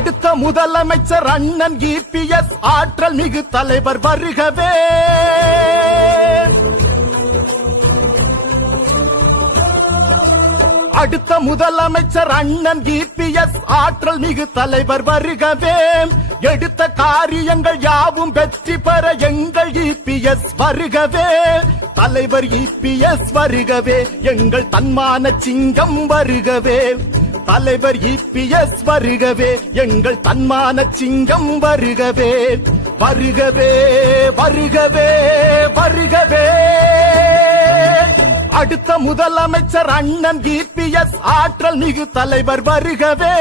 அடுத்த முதலமைச்சர் அண்ணன் இபிஎஸ் ஆற்றல் மிகு தலைவர் வருகவே. அடுத்த முதலமைச்சர் அண்ணன் இபிஎஸ் ஆற்றல் மிகு தலைவர் வருகவே. எடுத்த காரியங்கள் யாவும் வெற்றி பெற எங்கள் இபிஎஸ் வருகவே. தலைவர் இபிஎஸ் வருகவே, எங்கள் தன்மான சிங்கம் வருகவே. தலைவர் இபிஎஸ் வருகவே, எங்கள் தன்மான சிங்கம் வருகவே. வருகவே வருகவே வருகவே. அடுத்த முதலமைச்சர் அண்ணன் இபிஎஸ் ஆற்றல் மிகு தலைவர் வருகவே.